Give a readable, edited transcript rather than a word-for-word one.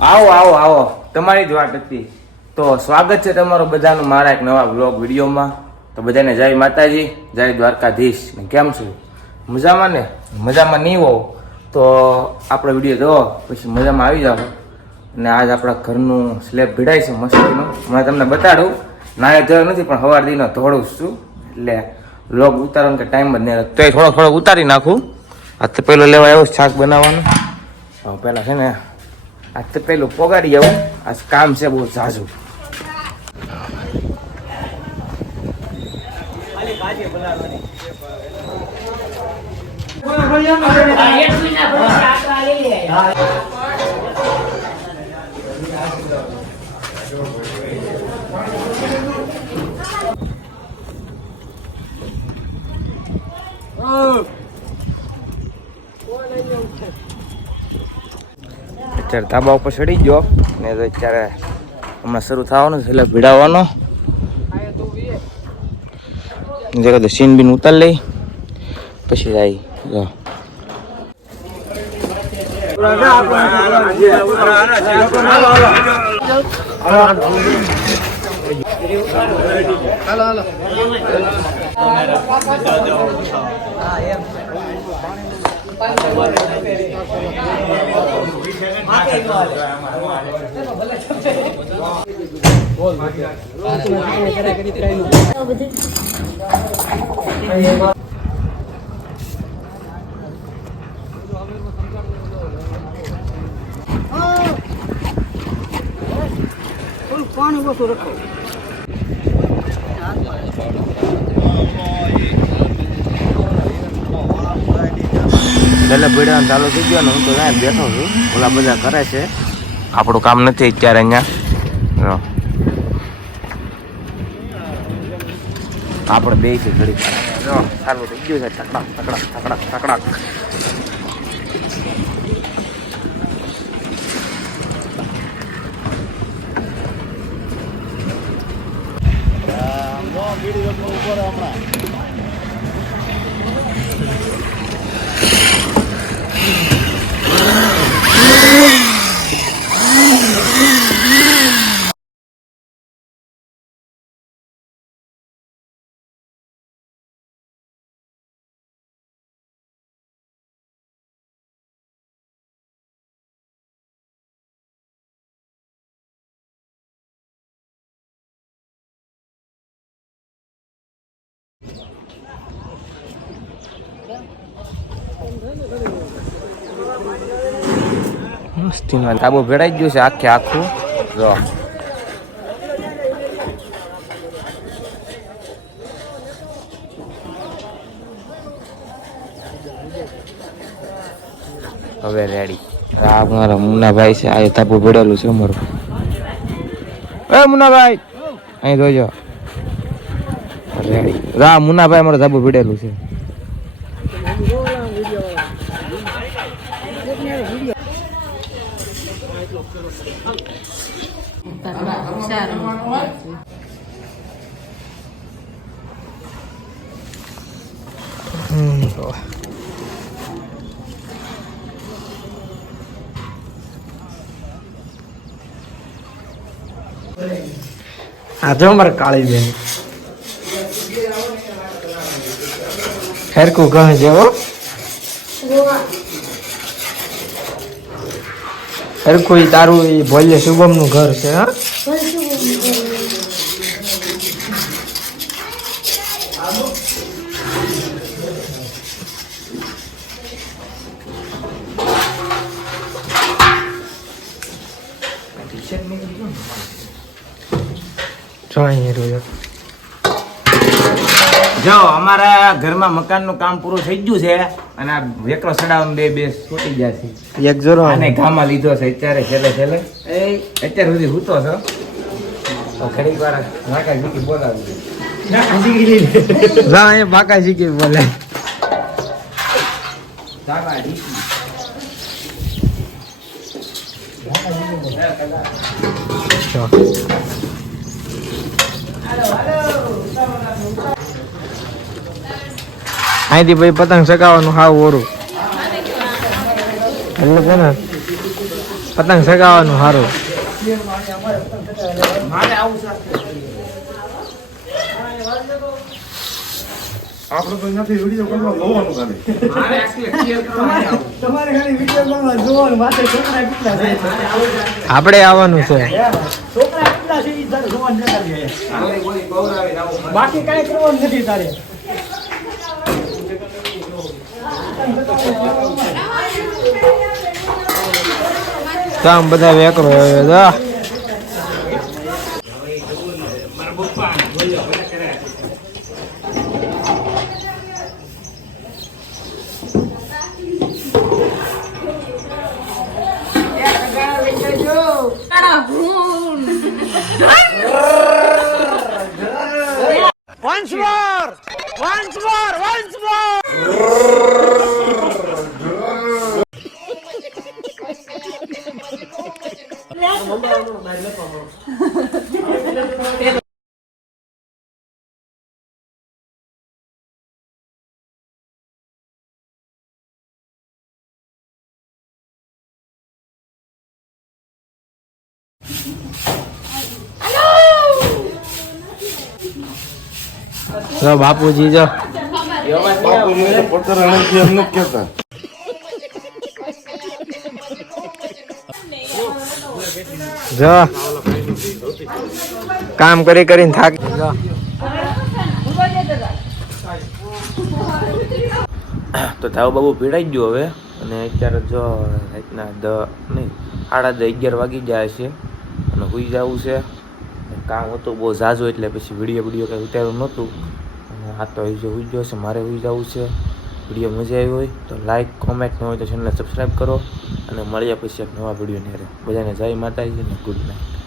આવો આવો આવો, તમારી જ વાટ હતી. તો સ્વાગત છે તમારું બધાનું મારા એક નવા વ્લોગ વિડીયોમાં. તો બધાને જય માતાજી, જય દ્વારકાધીશ. ને કેમ છું? મજામાં ને? મજામાં નહીં હોવ તો આપણો વિડીયો જોવો, પછી મજામાં આવી જાવ. અને આજ આપણા ઘરનું સ્લેબ ભીડાય છે મસ્તીનું. હું તમને બતાડું. નાય ધોયો નથી પણ સવાર દીનો ધોળું છું, એટલે વ્લોગ ઉતારવાનો કે ટાઈમ જ નહીં. તો એ થોડો ઉતારી નાખું. આજ તો પેલો લેવા આવ્યો શાક બનાવવાનું. પહેલાં છે ને આજ તો પેલું પોગાડી આવું. આજ કામ છે બહુ ઝાઝું. અત્યારે ધાબા ઉપર ચડી ગયો ને અત્યારે હમણાં શરૂ થવાનું છે, એટલે ભીડાવવાનો જગત સીન બીન ઉતાર લઈ પછી જાય. જો પાણી ઓછું રાખો. એટલે ભીડવાનું ચાલુ થઈ ગયો ને હું તો ત્યાં બેઠો છું. ઓલા બધા કરે છે, આપણું કામ નથી અત્યારે અહીંયા. આપણે બે છે ઘડી ચાલુ થઈ ગયું છે. ટકડાક ટકડાક ટકડાક ટકડાક. મસ્તીમાં ધાબો ભેળાઈ ગયું છે આખે આખું. જો હવે રેડી. આ મારા મુન્નાભાઈ છે, આ ધાબો ભેળેલું છે અમારું. એ મુન્નાભાઈ અહીં જોજો રેડી. રા મુન્નાભાઈ અમારું ધાબો ભેળેલું છે. આ જો અમારે કાળી બેન હેરકું કહે જેવો હેરકું તારું એ ભોલ્ય શુભમ નું ઘર છે. હા જો અમારા ઘરમાં મકાનનું કામ પૂરું થઈ ગયું છે અને આ વેકરો સડાવવાનું બે છૂટી ગયા છે. એક જોરો આને ગામમાં લીધો છે અત્યારે છેલ્લે અત્યાર સુધી હૂતો છો. ઘડીક વાર નાકા જીકી બોલાવી રા એ બાકા શીખી બોલે. અહીંથી ભાઈ પતંગ ચગાવવાનું હાવ ઓરું એટલે છે ને પતંગ સગાવવાનું સારું. મારે આવું છે. આપણે તો નથી વિડીયો કરવા જોવાનું ખાલી. મારે actually clear કરવા નહીં આવું. તમારે ખાલી વિડીયો કોલમાં જોવાનું વાતે છોકરા કેટલા છે આપણે આવવાનું છે. છોકરા કેટલા છે ઈ તારે જોવાનું દેખાડી છે. આની બોલી ગૌરાવીને આવું. બાકી કાંઈ કરવાનું નથી તારે તો આમ બધા વેકરો હવે તો જો બાપુજી જો બાપુજી તો પતરા નથી એમ નથી કહેતા. જો કામ કરી કરીને થાકી જો. તો ધાવ બાબુ ભીડાઈ ગયો હવે અને અત્યારે જો રાતના 11:30 વાગી જાય છે અને સુઈ જવું છે. કામ હતું બહુ ઝાઝું એટલે પછી વિડીયો કંઈ ઉતાર્યું નહોતું અને આ તો સુઈ ગયો છે. મારે સુઈ જવું છે. વિડીયો મજા આવી હોય તો લાઈક કોમેન્ટ ન હોય તો ચેનલને સબસ્ક્રાઈબ કરો અને મળ્યા પછી એક નવા વિડીયો ને બધાને જય માતાજી અને ગુડ નાઇટ.